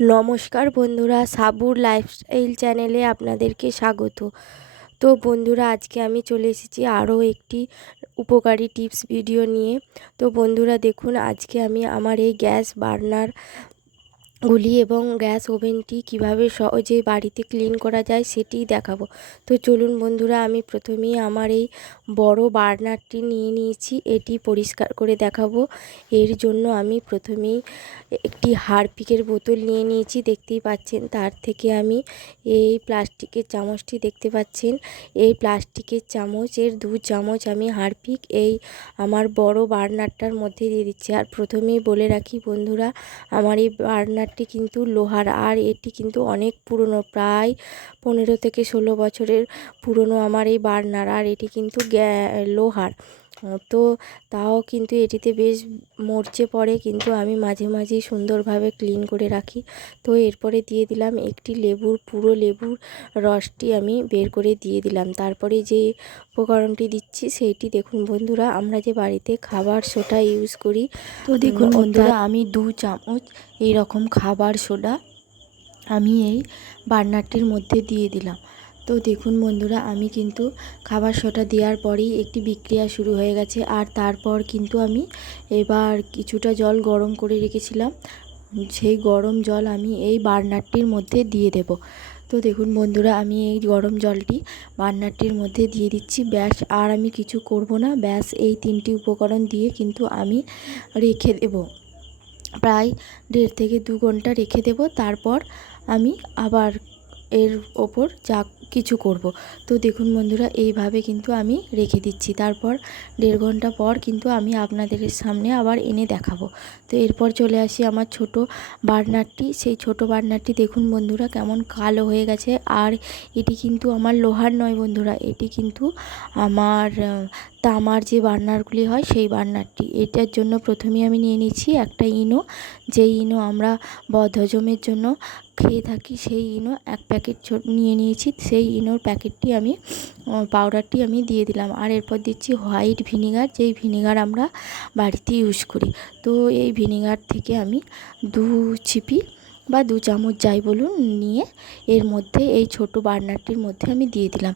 নমস্কার বন্ধুরা, সাবুর লাইফস্টাইল চ্যানেলে আপনাদেরকে স্বাগত। তো বন্ধুরা, আজকে আমি চলে এসেছি আরও একটি উপকারী টিপস ভিডিও নিয়ে। তো বন্ধুরা, দেখুন, আজকে আমি আমার এই গ্যাস বার্নার গুলি এবং গ্যাস ওভেনটি কীভাবে সহজে বাড়িতে ক্লিন করা যায় সেটিই দেখাবো। তো চলুন বন্ধুরা, আমি প্রথমেই আমার এই বড় বার্নারটি নিয়ে নিয়েছি, এটি পরিষ্কার করে দেখাবো। এর জন্য আমি প্রথমেই একটি হারপিকের বোতল নিয়ে নিয়েছি, দেখতেই পাচ্ছেন তার থেকে আমি এই প্লাস্টিকের চামচটি দেখতে পাচ্ছেন। এই প্লাস্টিকের চামচ এর দু চামচ আমি হারপিক, এই আমার বড় বার্নারটার মধ্যে দিয়ে দিচ্ছি। আর প্রথমেই বলে রাখি বন্ধুরা, আমার এই বার্নারটি কিন্তু লোহার, আর এটি কিন্তু অনেক পুরনো, প্রায় পনেরো থেকে ষোলো বছরের পুরনো আমার এই বার্নার আর এটি কিন্তু গ্যা, লোহার। তো তাও কিন্তু এটিতে বেশ মরচে পড়ে কিন্তু আমি মাঝে মাঝেই সুন্দরভাবে ক্লিন করে রাখি। তো এরপরে দিয়ে দিলাম একটি লেবুর পুরো লেবুর রসটি আমি বের করে দিয়ে দিলাম। তারপরে যে উপকরণটি দিচ্ছি সেইটি দেখুন বন্ধুরা আমরা যে বাড়িতে খাবার সোডা ইউজ করি তো দেখুন বন্ধুরা আমি দু চামচ এই রকম খাবার সোডা আমি এই বার্নারটির মধ্যে দিয়ে দিলাম। তো দেখুন বন্ধুরা, আমি কিন্তু খাবার সোটা দেওয়ার পরেই একটি বিক্রিয়া শুরু হয়ে গেছে। আর তারপর কিন্তু আমি এবার কিছুটা জল গরম করে রেখেছিলাম। সেই গরম জল আমি এই বার্নারটির মধ্যে দিয়ে দেব। তো দেখুন বন্ধুরা, আমি এই গরম জলটি বার্নারটির মধ্যে দিয়ে দিচ্ছি। ব্যাস, আর আমি কিছু করব না। ব্যাস, এই তিনটি উপকরণ দিয়ে কিন্তু আমি রেখে দেব। প্রায় দেড় থেকে দু ঘণ্টা রেখে দেব। তারপর আমি আবার এর ওপর যা কিছু করব। তো দেখুন বন্ধুরা, এইভাবে কিন্তু আমি রেখে দিচ্ছি। তারপর দেড় ঘণ্টা পর কিন্তু আমি আপনাদের সামনে আবার এনে দেখাবো। তো এরপর চলে আসি আমার ছোট বার্নারটি। সেই ছোট বার্নারটি দেখুন বন্ধুরা, কেমন কালো হয়ে গেছে। আর এটি কিন্তু আমার লোহার নয় বন্ধুরা, এটি কিন্তু আমার তামার যে বার্নারগুলি হয় সেই বার্নারটি। এটার জন্য প্রথমেই আমি নিয়ে নিচ্ছি একটা ইনো। যেই ইনো আমরা বদহজমের জন্য খেয়ে থাকি সেই ইনো এক প্যাকেট নিয়ে নিয়েছি। সেই ইনোর প্যাকেটটি আমি পাউডারটি আমি দিয়ে দিলাম। আর এরপর দিচ্ছি হোয়াইট ভিনিগার। যেই ভিনিগার আমরা বাড়িতে ইউজ করি। তো এই ভিনিগার থেকে আমি দু ছিপি বা দু চামচ যাই বলুন নিয়ে এর মধ্যে এই ছোট বার্নারটির মধ্যে আমি দিয়ে দিলাম।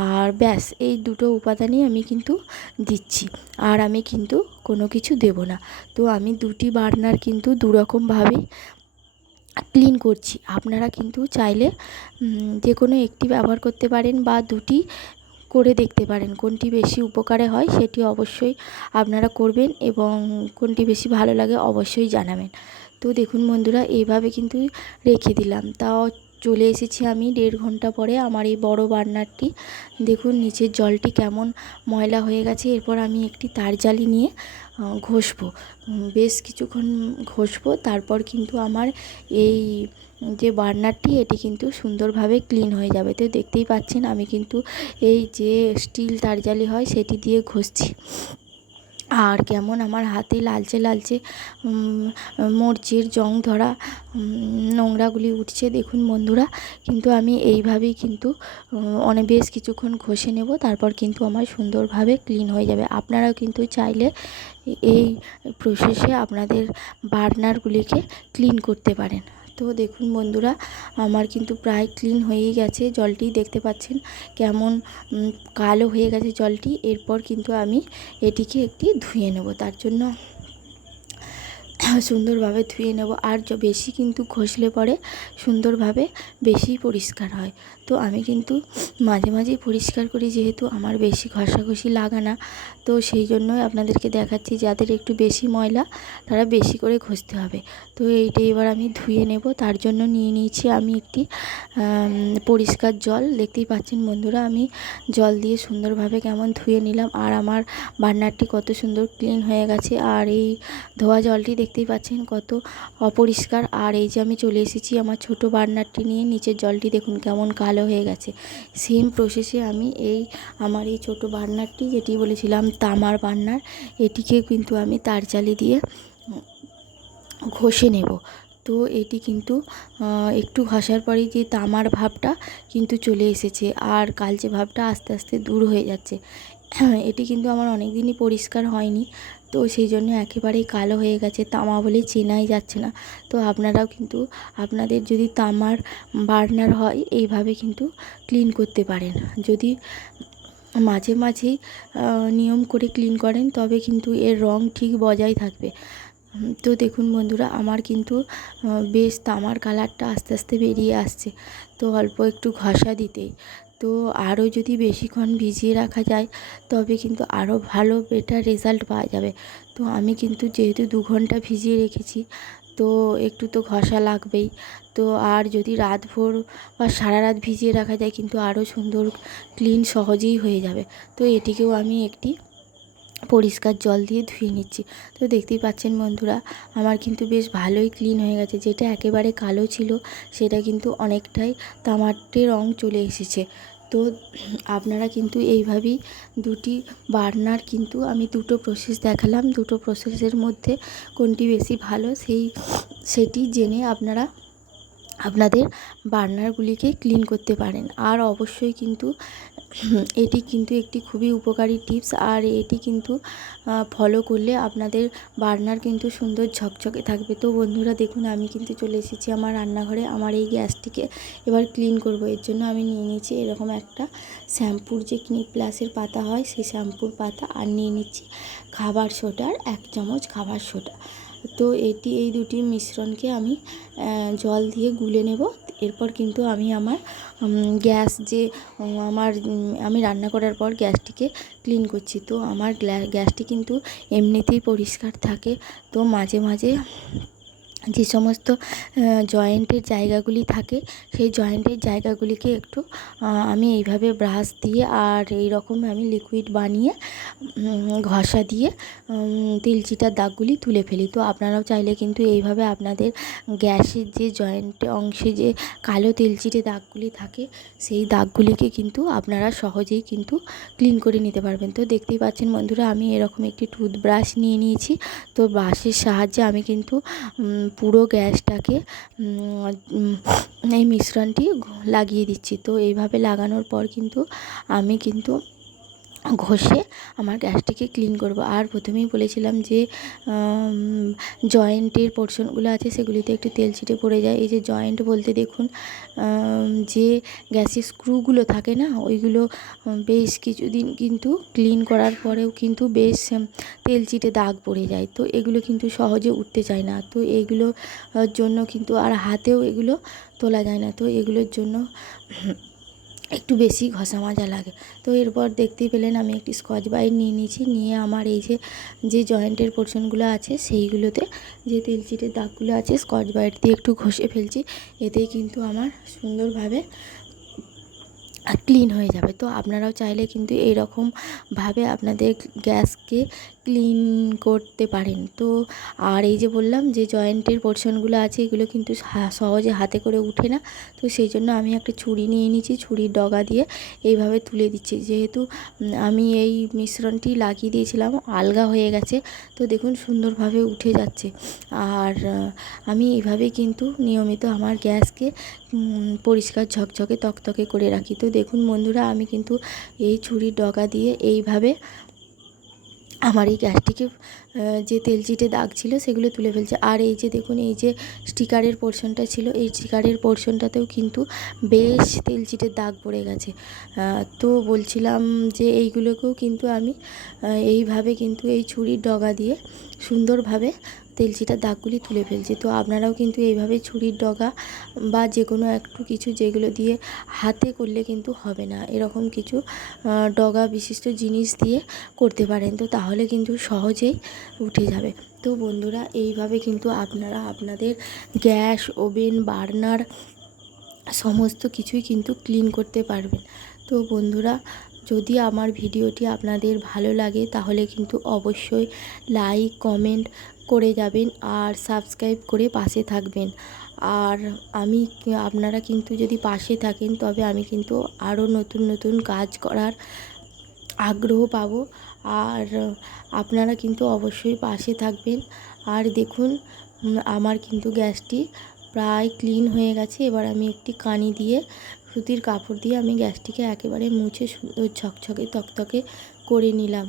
আর ব্যাস, এই দুটো উপাদানই আমি কিন্তু দিচ্ছি। আর আমি কিন্তু কোনো কিছু দেব না। তো আমি দুটি বার্নার কিন্তু দুরকমভাবেই ক্লিন করছি। আপনারা কিন্তু চাইলে যে কোনো একটি ব্যবহার করতে পারেন বা দুটি করে দেখতে পারেন। কোনটি বেশি উপকারে হয় সেটি অবশ্যই আপনারা করবেন এবং কোনটি বেশি ভালো লাগে অবশ্যই জানাবেন। তো দেখুন বন্ধুরা এইভাবে কিন্তু রেখে দিলাম। তাও চলে এসেছি আমি দেড় ঘণ্টা পরে আমার এই বড় বার্নারটি দেখুন নিচের জলটি কেমন ময়লা হয়ে গেছে। এরপর আমি একটি তার জালি নিয়ে ঘষবো। বেশ কিছুক্ষণ ঘষবো। তারপর কিন্তু আমার এই যে বার্নারটি এটি কিন্তু সুন্দরভাবে ক্লিন হয়ে যাবে। তো দেখতেই পাচ্ছেন, আমি কিন্তু এই যে স্টিল তারজালি হয়, সেটি দিয়ে ঘষছি। আর কেমন আমার হাতে লালচে লালচে মরচের জং ধরা নোংরাগুলি উঠছে দেখুন বন্ধুরা। কিন্তু আমি এইভাবেই কিন্তু অনেক বেশ কিছুক্ষণ ঘষে নেব, তারপর কিন্তু আমার সুন্দরভাবে ক্লিন হয়ে যাবে। আপনারাও কিন্তু চাইলে এই প্রসেসে আপনাদের বার্নারগুলিকে ক্লিন করতে পারেন। তো দেখুন বন্ধুরা, আমার কিন্তু প্রায় ক্লিন হয়েই গেছে। জলটি দেখতে পাচ্ছেন কেমন কালো হয়ে গেছে জলটি। এরপর কিন্তু আমি এটিকে একটি ধুয়ে নেব, তার জন্য সুন্দরভাবে ধুয়ে নেব। আর বেশি কিন্তু ঘষলে পরে সুন্দরভাবে বেশি পরিষ্কার হয়। তো আমি কিন্তু মাঝে মাঝেই পরিষ্কার করি যেহেতু আমার বেশি ঘষাঘষি লাগা না। তো সেই জন্যই আপনাদেরকে দেখাচ্ছি যাদের একটু বেশি ময়লা তারা বেশি করে ঘষতে হবে। তো এইটা এবার আমি ধুয়ে নেব। তার জন্য নিয়ে নিয়েছি আমি একটি পরিষ্কার জল। দেখতেই পাচ্ছেন বন্ধুরা আমি জল দিয়ে সুন্দরভাবে কেমন ধুয়ে নিলাম। আর আমার বান্নারটি কত সুন্দর ক্লিন হয়ে গেছে। আর এই ধোয়া জলটি দেখতেই পাচ্ছেন কত অপরিষ্কার। আর এই যে আমি চলে এসেছি আমার ছোট বার্নারটি নিয়ে, নিচের জলটি দেখুন কেমন কালো হয়ে গেছে। সেম প্রসেসে আমি এই, আমার এই ছোট বার্নারটি যেটি বলেছিলাম তামার বার্নার এটিকে কিন্তু আমি তার চালি দিয়ে ঘষে নেব। তো এটি কিন্তু একটু ঘষার পরেই যে তামার ভাবটা কিন্তু চলে এসেছে। আর কালচে ভাবটা আস্তে আস্তে দূর হয়ে যাচ্ছে। এটি কিন্তু আমার অনেক দিনই পরিষ্কার হয়নি। তো সেই জন্য একেবারেই কালো হয়ে গেছে। তামা বলে চেনাই যাচ্ছে না। তো আপনারাও কিন্তু আপনাদের যদি তামার বার্নার হয়, এইভাবে কিন্তু ক্লিন করতে পারেন। যদি মাঝে মাঝেই নিয়ম করে ক্লিন করেন, তবে কিন্তু এর রং ঠিক বজায় থাকবে। তো দেখুন বন্ধুরা, আমার কিন্তু বেশ তামার কালারটা আস্তে আস্তে বেরিয়ে আসছে। তো অল্প একটু ঘষা দিতেই। তো আরও যদি বেশিক্ষণ ভিজিয়ে রাখা যায়, তবে কিন্তু আরও ভালো বেটার রেজাল্ট পাওয়া যাবে। তো আমি কিন্তু যেহেতু দু ঘণ্টা ভিজিয়ে রেখেছি, তো একটু তো ঘষা লাগবেই। তো আর যদি রাতভোর বা সারা রাত ভিজিয়ে রাখা যায়, কিন্তু আরও সুন্দর ক্লিন সহজেই হয়ে যাবে। তো এটিকেও আমি একটি পরিষ্কার জল দিয়ে ধুয়ে নিচ্ছি। তো দেখতেই পাচ্ছেন বন্ধুরা, আমার কিন্তু বেশ ভালোই ক্লিন হয়ে গেছে। যেটা একেবারে কালো ছিল, সেটা কিন্তু অনেকটাই তামাটে রং চলে এসেছে। তো আপনারা কিন্তু এইভাবেই দুটি বার্নার কিন্তু আমি দুটো প্রসেস দেখালাম। দুটো প্রসেসের মধ্যে কোনটি বেশি ভালো, সেই, সেটি জেনে আপনারা আপনাদের বার্নারগুলিকে ক্লিন করতে পারেন। আর অবশ্যই কিন্তু এটি কিন্তু একটি খুবই উপকারী টিপস। আর এটি কিন্তু ফলো করলে আপনাদের বার্নার কিন্তু সুন্দর ঝকঝকে থাকবে। তো বন্ধুরা, দেখুন, আমি কিন্তু চলে এসেছি আমার রান্নাঘরে। আমার এই গ্যাসটিকে এবার ক্লিন করব। এর জন্য আমি নিয়ে নিয়েছি এরকম একটা শ্যাম্পুর যে ক্লিনিক প্লাসের পাতা হয়, সেই শ্যাম্পুর পাতা। আর নিয়ে নিচ্ছি খাবার সোডার এক চামচ খাবার সোডা। তো এটি, এই দুটি মিশ্রণকে আমি জল দিয়ে গুলে নেব। এরপর কিন্তু আমি আমার গ্যাস যে আমার আমি রান্না করার পর গ্যাসটিকে ক্লিন করছি। তো আমার গ্যাসটি কিন্তু এমনিতেই পরিষ্কার থাকে। তো মাঝে মাঝে যে সমস্ত জয়েন্টের জায়গাগুলি থাকে, সেই জয়েন্টের জায়গাগুলিকে একটু আমি এইভাবে ব্রাশ দিয়ে আর এই রকম আমি লিকুইড বানিয়ে ঘষা দিয়ে তিলচিটার দাগগুলি তুলে ফেলি। তো আপনারাও চাইলে কিন্তু এইভাবে আপনাদের গ্যাসের যে জয়েন্ট অংশে যে কালো তেলচিটে দাগগুলি থাকে, সেই দাগগুলিকে কিন্তু আপনারা সহজেই কিন্তু ক্লিন করে নিতে পারবেন। তো দেখতেই পাচ্ছেন বন্ধুরা, আমি এরকম একটি টুথব্রাশ নিয়ে নিয়েছি। তো ব্রাশের সাহায্যে আমি কিন্তু পুরো গ্যাসটাকে এই মিশ্রণটি লাগিয়ে দিচ্ছি। তো এইভাবে লাগানোর পর কিন্তু আমি কিন্তু ঘষে আমার গ্যাসটিকে ক্লিন করব। আর প্রথমেই বলেছিলাম যে জয়েন্টের পোর্শনগুলো আছে সেগুলিতে একটু তেল ছিটে পড়ে যায়। এই যে জয়েন্ট বলতে দেখুন যে গ্যাসের স্ক্রুগুলো থাকে না ওইগুলো বেশ কিছুদিন কিন্তু ক্লিন করার পরেও কিন্তু বেশ তেল চিটে দাগ পড়ে যায়। তো এগুলো কিন্তু সহজে উঠতে চায় না। তো এগুলো আহ, জন্য কিন্তু আর হাতেও এগুলো তোলা যায় না। তো এগুলোর জন্য একটু বেশি ঘষা মাজা লাগে। তো এরপর দেখতেই পেলেন আমি একটি স্কচ ব্রাইট নিয়ে নিয়েছি। নিয়ে আমার এই যে যে জয়েন্টের পোর্শনগুলো আছে, সেইগুলোতে যে তেলচিটের দাগগুলো আছে, স্কচ ব্রাইট দিয়ে একটু ঘষে ফেলছি। এতেই কিন্তু আমার সুন্দরভাবে ক্লিন হয়ে যাবে। তো আপনারাও চাইলে কিন্তু এইরকমভাবে আপনাদের গ্যাসকে ক্লিন করতে পারেন। তো আর এই যে বললাম যে জয়েন্টের পোর্শনগুলো আছে, এগুলো কিন্তু সহজে হাতে করে উঠে না। তো সেই জন্য আমি একটা ছুরি নিয়ে নিয়েছি, ছুরির ডগা দিয়ে এইভাবে তুলে দিচ্ছি। যেহেতু আমি এই মিশ্রণটি লাগিয়ে দিয়েছিলাম, আলগা হয়ে গেছে। তো দেখুন সুন্দরভাবে উঠে যাচ্ছে। আর আমি এইভাবে কিন্তু নিয়মিত আমার গ্যাসকে পরিষ্কার ঝকঝকে তকতকে করে রাখি। তো দেখুন বন্ধুরা, আমি কিন্তু এই ছুরির ডগা দিয়ে এইভাবে আমার এই গ্যাসটিকে যে তেল চিটে দাগ ছিল সেগুলো তুলে ফেলছে। আর এই যে দেখুন, এই যে স্টিকারের পোর্শনটা ছিল, এই স্টিকারের পোর্শনটাতেও কিন্তু বেশ তেল তেলচিটের দাগ পড়ে গেছে। তো বলছিলাম যে এইগুলোকেও কিন্তু আমি এইভাবে কিন্তু এই ছুরির ডগা দিয়ে সুন্দরভাবে তেলচিটার দাগগুলি তুলে ফেলছি। তো আপনারাও কিন্তু এইভাবে ছুরির ডগা বা যে কোনো একটু কিছু যেগুলো দিয়ে হাতে করলে কিন্তু হবে না। এরকম কিছু ডগা বিশিষ্ট জিনিস দিয়ে করতে পারেন। তো তাহলে কিন্তু সহজেই উঠে যাবে। তো বন্ধুরা, এইভাবে কিন্তু আপনারা আপনাদের গ্যাস, ওভেন, বার্নার সমস্ত কিছুই কিন্তু ক্লিন করতে পারবেন। তো বন্ধুরা, যদি আমার ভিডিওটি আপনাদের ভালো লাগে, তাহলে কিন্তু অবশ্যই লাইক, কমেন্ট করে যাবেন আর সাবস্ক্রাইব করে পাশে থাকবেন। আর আমি আপনারা কিন্তু যদি পাশে থাকেন, তবে আমি কিন্তু আরও নতুন নতুন কাজ করার আগ্রহ পাব। আর আপনারা কিন্তু অবশ্যই পাশে থাকবেন। আর দেখুন আমার কিন্তু গ্যাসটি প্রায় ক্লিন হয়ে গেছে। এবার আমি একটি কানি দিয়ে, সুতির কাপড় দিয়ে আমি গ্যাসটিকে একেবারে মুছে সুন্দর ঝকঝকে, তকতকে করে নিলাম।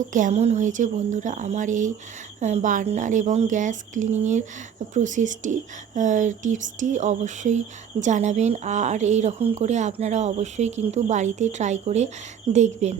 তো কেমন হয়েছে বন্ধুরা? আমার এই বার্নার এবং গ্যাস ক্লিনিংয়ের প্রসেসটি টিপসটি অবশ্যই জানাবেন। আর এই রকম করে আপনারা অবশ্যই কিন্তু বাড়িতে ট্রাই করে দেখবেন।